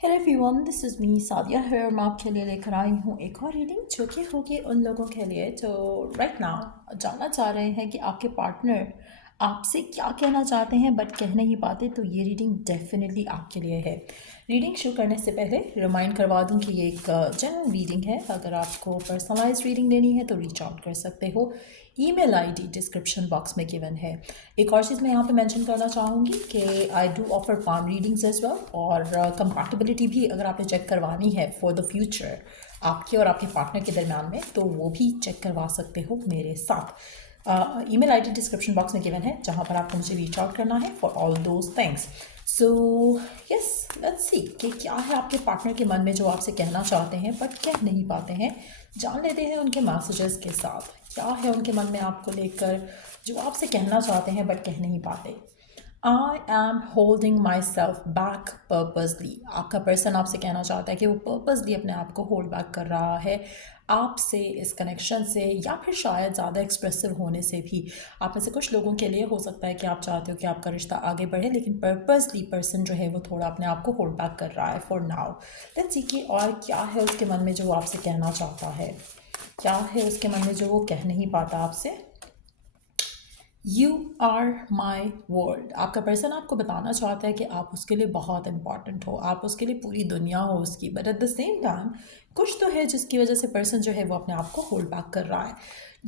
Hello everyone, this is me Sadia है। मैं आपके लिए लेकर आई हूँ एक और रीडिंग जो कि होगी उन लोगों के लिए जो राइट नाउ जानना चाह रहे हैं कि आपके पार्टनर आपसे क्या कहना चाहते हैं बट कह नहीं पाते। तो ये रीडिंग डेफिनेटली आपके लिए है। रीडिंग शुरू करने से पहले रिमाइंड करवा दूं कि ये एक जनरल रीडिंग है। अगर आपको पर्सनलाइज रीडिंग लेनी है तो रीच आउट कर सकते हो। ईमेल आईडी डिस्क्रिप्शन बॉक्स में गिवन है। एक और चीज़ मैं यहाँ पे मेंशन करना चाहूँगी कि I do offer palm readings as well, और कंपैटिबिलिटी भी अगर आपने चेक करवानी है फॉर द फ्यूचर आपके और आपके पार्टनर के दरम्यान में, तो वो भी चेक करवा सकते हो मेरे साथ। ईमेल आईडी डिस्क्रिप्शन बॉक्स में गिवन है जहाँ पर आपको मुझे रीच आउट करना है for all those things. So yes, let's see कि क्या है आपके पार्टनर के मन में जो आपसे कहना चाहते हैं बट कह नहीं पाते हैं। जान लेते हैं उनके मैसेजेस के साथ क्या है उनके मन में आपको लेकर जो आपसे कहना चाहते हैं बट कह नहीं पाते। I am holding my self back purposely. आपका पर्सन आपसे कहना चाहता है कि वो पर्पजली अपने आप को होल्ड बैक कर रहा है आपसे, इस कनेक्शन से, या फिर शायद ज़्यादा एक्सप्रेसिव होने से भी। आप में से कुछ लोगों के लिए हो सकता है कि आप चाहते हो कि आपका रिश्ता आगे बढ़े, लेकिन पर्पजली पर्सन जो है वो थोड़ा अपने आप को होल्ड बैक कर रहा है फॉर नाउ। लेट्स सी कि और क्या है उसके मन में जो वो आपसे कहना चाहता है, क्या है उसके मन में जो वो कह नहीं पाता आपसे। You are my world. आपका पर्सन आपको बताना चाहता है कि आप उसके लिए बहुत इंपॉर्टेंट हो, आप उसके लिए पूरी दुनिया हो उसकी, but at the same time कुछ तो है जिसकी वजह से पर्सन जो है वो अपने आप को होल्ड बैक कर रहा है।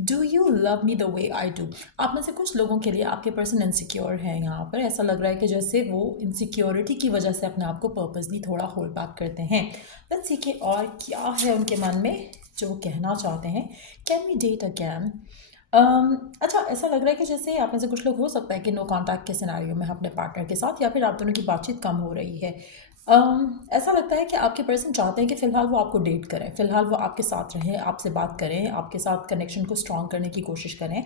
Do you love me the way I do. आप में से कुछ लोगों के लिए आपके पर्सन इनसिक्योर है। यहाँ पर ऐसा लग रहा है कि जैसे वो इनसिक्योरिटी की वजह से अपने आप को पर्पसली थोड़ा होल्ड बैक करते हैं। लेट्स सी कि और क्या है उनके मन में जो वो कहना चाहते हैं। Can we date again. अच्छा, ऐसा लग रहा है कि जैसे आप में से कुछ लोग हो सकता है कि नो कांटेक्ट के सिनेरियो में हैं अपने पार्टनर के साथ, या फिर आप दोनों की बातचीत कम हो रही है। ऐसा लगता है कि आपके पर्सन चाहते हैं कि फ़िलहाल वो आपको डेट करें, फ़िलहाल वो आपके साथ रहें, आपसे बात करें, आपके साथ कनेक्शन को स्ट्रॉन्ग करने की कोशिश करें,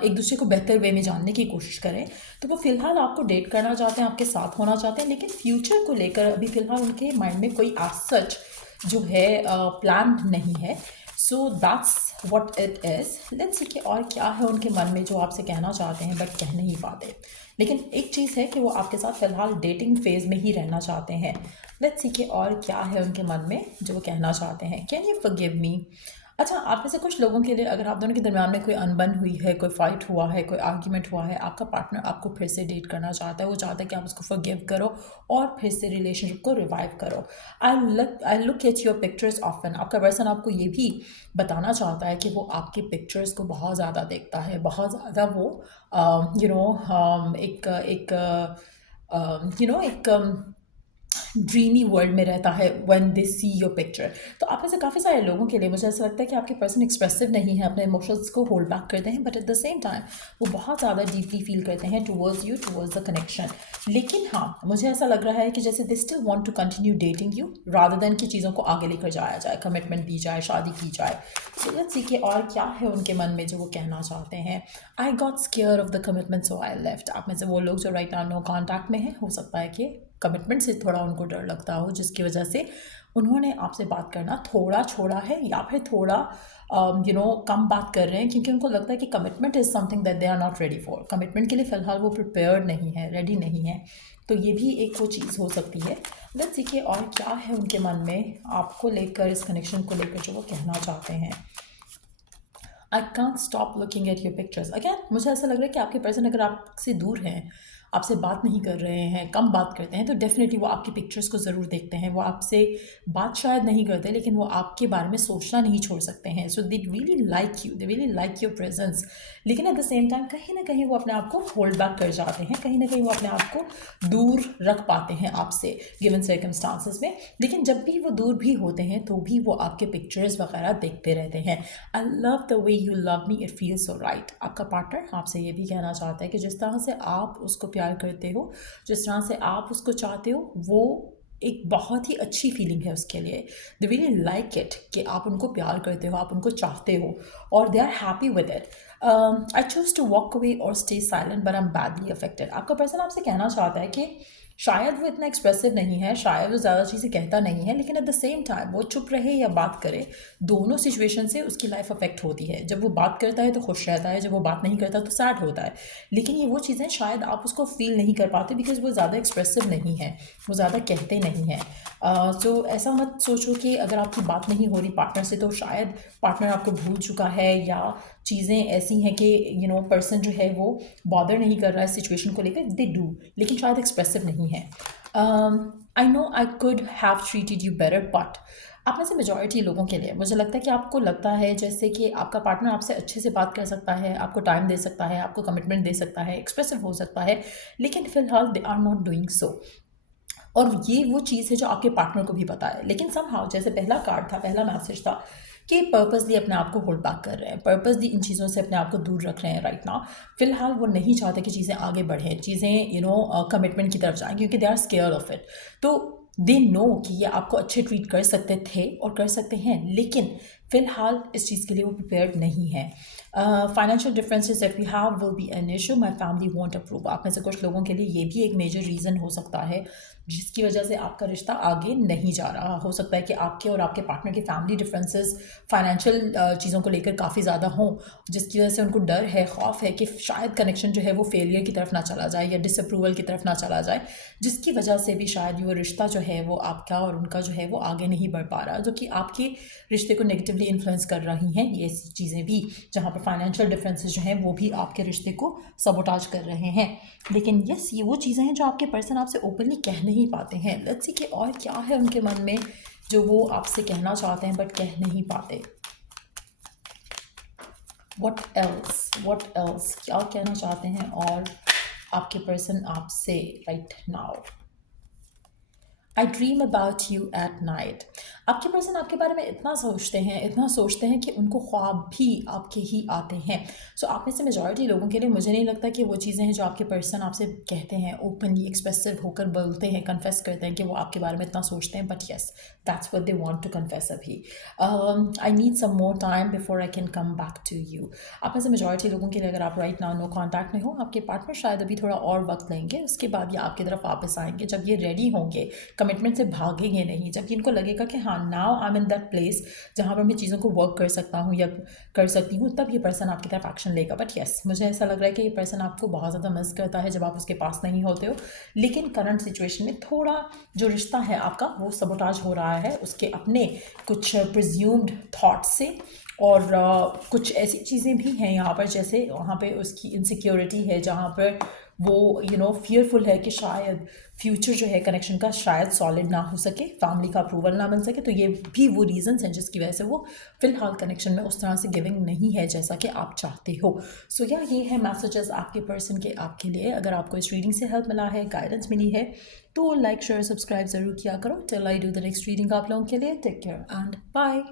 एक दूसरे को बेहतर वे में जानने की कोशिश करें। तो वो फ़िलहाल आपको डेट करना चाहते हैं, आपके साथ होना चाहते हैं, लेकिन फ्यूचर को लेकर अभी फ़िलहाल उनके माइंड में कोई एज सच जो है प्लान नहीं है। So that's what it is. Let's see कि और क्या है उनके मन में जो आपसे कहना चाहते हैं बट कह नहीं पाते। लेकिन एक चीज़ है कि वो आपके साथ फ़िलहाल डेटिंग फेज़ में ही रहना चाहते हैं। लेट्स सी कि और क्या है उनके मन में जो वो कहना चाहते हैं। Can you forgive me. अच्छा, आप में से कुछ लोगों के लिए अगर आप दोनों के दरमियान में कोई अनबन हुई है, कोई फाइट हुआ है, कोई आर्ग्यूमेंट हुआ है, आपका पार्टनर आपको फिर से डेट करना चाहता है, वो चाहता है कि आप उसको फॉरगिव करो और फिर से रिलेशनशिप को रिवाइव करो। I look at your pictures often. आपका पर्सन आपको ये भी बताना चाहता है कि वो आपकी पिक्चर्स को बहुत ज़्यादा देखता है, बहुत ज़्यादा वो यू नो एक एक यू नो एक ड्रीमी वर्ल्ड में रहता है when they see your picture. तो आप में से काफ़ी सारे लोगों के लिए मुझे ऐसा लगता है कि आपके पर्सन एक्सप्रेसिव नहीं है, अपने इमोशंस को होल्ड बैक करते हैं, but at the same time वो बहुत ज़्यादा डीपली फील करते हैं towards you, towards the connection. लेकिन हाँ, मुझे ऐसा लग रहा है कि जैसे they still want to continue dating you rather than कि चीज़ों को आगे लेकर जाया जाए, कमिटमेंट दी जाए, शादी की जाए। सो लेट्स सी कि और क्या है उनके मन में जो वो कहना चाहते हैं। I got square of the commitment so I left. आप में से वो लोग जो राइट नाउ नो कॉन्टैक्ट में हैं, हो सकता है कि कमिटमेंट से थोड़ा उनको डर लगता हो, जिसकी वजह से उन्होंने आपसे बात करना थोड़ा छोड़ा है, या फिर थोड़ा कम बात कर रहे हैं, क्योंकि उनको लगता है कि commitment is something that they are not ready for. Commitment के लिए फ़िलहाल वो प्रिपेयर्ड नहीं है, रेडी नहीं है। तो ये भी एक वो चीज़ हो सकती है। लेट्स सीखिए और क्या है उनके मन में आपको लेकर, इस कनेक्शन को लेकर जो वो कहना चाहते हैं। I can't stop looking at your pictures again. मुझे ऐसा लग रहा है कि आपके पर्सन अगर आपसे दूर हैं, आपसे बात नहीं कर रहे हैं, कम बात करते हैं, तो डेफिनेटली वो आपकी पिक्चर्स को ज़रूर देखते हैं। वो आपसे बात शायद नहीं करते, लेकिन वो आपके बारे में सोचना नहीं छोड़ सकते हैं। So they really like you, they really like your presence. लेकिन एट द सेम टाइम कहीं ना कहीं वो अपने आप को होल्ड बैक कर जाते हैं, कहीं ना कहीं वो अपने आप को दूर रख पाते हैं आपसे गिवन सर्कमस्टांसिस में। लेकिन जब भी वो दूर भी होते हैं तो भी वो आपके पिक्चर्स वगैरह देखते रहते हैं। I love the way you love me, it feel so right. आपका पार्टनर आपसे ये भी कहना चाहता है कि जिस तरह से आप उसको प्यार करते हो, जिस तरह से आप उसको चाहते हो, वो एक बहुत ही अच्छी फीलिंग है उसके लिए। दे रियली लाइक इट कि आप उनको प्यार करते हो, आप उनको चाहते हो, और they are happy with it. I choose to walk away और stay silent but I am badly affected. आपका पर्सन आपसे कहना चाहता है कि शायद वो इतना एक्सप्रेसिव नहीं है, शायद वो ज़्यादा चीज़ें कहता नहीं है, लेकिन एट द सेम टाइम वो चुप रहे या बात करे, दोनों सिचुएशन से उसकी लाइफ अफेक्ट होती है। जब वो बात करता है तो खुश रहता है, जब वो बात नहीं करता तो सैड होता है। लेकिन ये वो चीज़ें शायद आप उसको फील नहीं कर पाते बिकॉज वो ज़्यादा एक्सप्रेसिव नहीं है, वो ज़्यादा कहते नहीं हैं। सो ऐसा मत सोचो कि अगर आपकी बात नहीं हो रही पार्टनर से तो शायद पार्टनर आपको भूल चुका है या चीज़ें ऐसी हैं कि पर्सन जो है वो बॉदर नहीं कर रहा है सिचुएशन को लेकर। दे डू, लेकिन शायद एक्सप्रेसिव नहीं है। I know I could have treated you better, but आप में से मेजॉरिटी लोगों के लिए मुझे लगता है कि आपको लगता है जैसे कि आपका पार्टनर आपसे अच्छे से बात कर सकता है, आपको टाइम दे सकता है, आपको कमिटमेंट दे सकता है, एक्सप्रेसिव हो सकता है, लेकिन फिलहाल they are not doing so. और ये वो चीज़ है जो आपके पार्टनर को भी पता है, लेकिन समहाउ जैसे पहला कार्ड था, पहला मैसेज था कि पर्पसली अपने आप को होल्ड बैक कर रहे हैं, पर्पसली इन चीज़ों से अपने आप को दूर रख रहे हैं राइट नाउ। फिलहाल वो नहीं चाहते कि चीज़ें आगे बढ़ें, चीज़ें कमिटमेंट की तरफ जाएं, क्योंकि they are scared of it. तो दे नो कि ये आपको अच्छे ट्रीट कर सकते थे और कर सकते हैं, लेकिन फिलहाल इस चीज़ के लिए वो प्रिपेयर्ड नहीं है। Financial differences that we have will be an issue, my family won't approve. आप में से कुछ लोगों के लिए ये भी एक मेजर रीज़न हो सकता है जिसकी वजह से आपका रिश्ता आगे नहीं जा रहा। हो सकता है कि आपके और आपके पार्टनर के फैमिली डिफरेंसेस फाइनेंशियल चीज़ों को लेकर काफ़ी ज़्यादा हों, जिसकी वजह से उनको डर है, खौफ है कि शायद कनेक्शन जो है वो फेलियर की तरफ ना चला जाए या डिसअप्रूवल की तरफ ना चला जाए, जिसकी वजह से भी शायद वो रिश्ता जो है वो आपका और उनका जो है वो आगे नहीं बढ़ पा रहा, जो कि आपके रिश्ते को नेगेटिवली इन्फ्लुएंस कर रही हैं ये चीज़ें भी, जहाँ पर फाइनेंशियल डिफरेंसेस जो हैं वो भी आपके रिश्ते को सबोटाज कर रहे हैं। लेकिन यस, ये वो चीज़ें हैं जो आपके पर्सन आपसे ओपनली कह नहीं पाते हैं। लेट्स सी कि और क्या है उनके मन में जो वो आपसे कहना चाहते हैं बट कह नहीं पाते। व्हाट एल्स क्या कहना चाहते हैं और आपके पर्सन आपसे right now. I dream about you at night. आपके पर्सन आपके बारे में इतना सोचते हैं कि उनको ख्वाब भी आपके ही आते हैं। सो आप में से मेजॉरिटी लोगों के लिए मुझे नहीं लगता कि वो चीज़ें हैं जो आपके पर्सन आपसे कहते हैं, ओपनली एक्सप्रेसिव होकर बोलते हैं, कन्फेस करते हैं कि वो आपके बारे में इतना सोचते हैं, but yes that's what they want to confess अभी। I need some more time before I can come back to you. आप में से मेजॉरिटी लोगों के लिए अगर आप राइट नाउ नो कॉन्टैक्ट में हो, आपके पार्टनर शायद अभी थोड़ा और वक्त लेंगे, उसके बाद ये आपकी तरफ वापस आएंगे जब ये रेडी होंगे, कमिटमेंट से भागेंगे नहीं, जबकि इनको लगेगा कि हाँ now I am in that place जहाँ पर मैं चीज़ों को वर्क कर सकता हूँ या कर सकती हूँ, तब ये पर्सन आपकी तरफ एक्शन लेगा। बट यस, मुझे ऐसा लग रहा है कि ये पर्सन आपको बहुत ज़्यादा मिस करता है जब आप उसके पास नहीं होते हो, लेकिन करंट सिचुएशन में थोड़ा जो रिश्ता है आपका वो सबोटाज हो रहा है उसके अपने कुछ प्रिज्यूम्ड थाट्स से। और कुछ ऐसी चीज़ें भी हैं यहाँ पर, जैसे वहाँ पे उसकी इनसिक्योरिटी है, जहाँ पर वो फियरफुल है कि शायद फ्यूचर जो है कनेक्शन का शायद सॉलिड ना हो सके, फैमिली का अप्रूवल ना मिल सके। तो ये भी वो रीजंस हैं जिसकी वजह से वो फिलहाल कनेक्शन में उस तरह से गिविंग नहीं है जैसा कि आप चाहते हो। सो या ये है मैसेजेस आपके पर्सन के आपके लिए। अगर आपको इस रीडिंग से हेल्प मिला है, गाइडेंस मिली है, तो लाइक शेयर सब्सक्राइब ज़रूर किया करो। Till I do the next reading आप लोगों के लिए। Take care and bye.